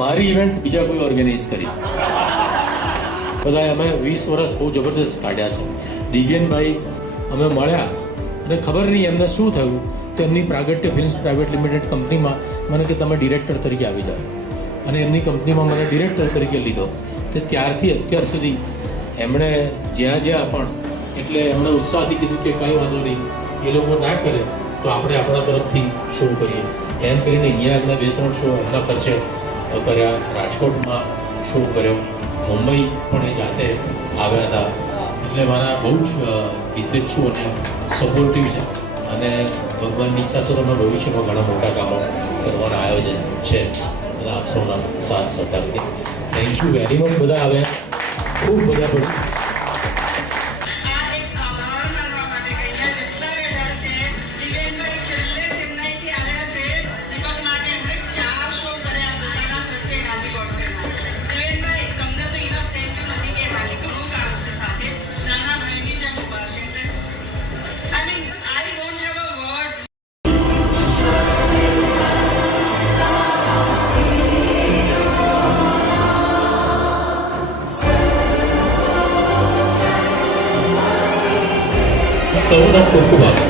મારી ઇવેન્ટ બીજા કોઈ ઓર્ગેનાઇઝ કરી. બધાએ અમે 20 વર્ષ બહુ જબરદસ્ત કાઢ્યા છે. દિવ્યનભાઈ અમે મળ્યા અને ખબર નહીં એમને શું થયું તો એમની પ્રાગટ્ય ફિલ્મ્સ પ્રાઇવેટ લિમિટેડ કંપનીમાં મને કે તમે ડિરેક્ટર તરીકે આવી જાઓ, અને એમની કંપનીમાં મને ડિરેક્ટર તરીકે લીધો. તે ત્યારથી અત્યાર સુધી એમણે જ્યાં પણ એટલે એમણે ઉત્સાહથી કીધું કે કંઈ વાંધો નહીં, એ લોકો ના કરે તો આપણે આપણા તરફથી શો કરીએ. એમ કરીને અહીંયા આગળ 2-3 શો એમના ખર્ચે કર્યા. રાજકોટમાં શો કર્યો, મુંબઈ પણ એ જાતે આવ્યા હતા. એટલે મારા બહુ જ હિતેચ્છુ અને સપોર્ટિવ છે, અને ભગવાનની ઈચ્છા છે તો ભવિષ્યમાં ઘણા મોટા કામો કરવાના આયોજન છે. બધા આપ સૌના સાથ સહકારથી થેન્ક યુ વેરી મચ. બધા આવ્યા, ખૂબ બધા પણ સૌનો ખૂબ ખૂબ આભાર.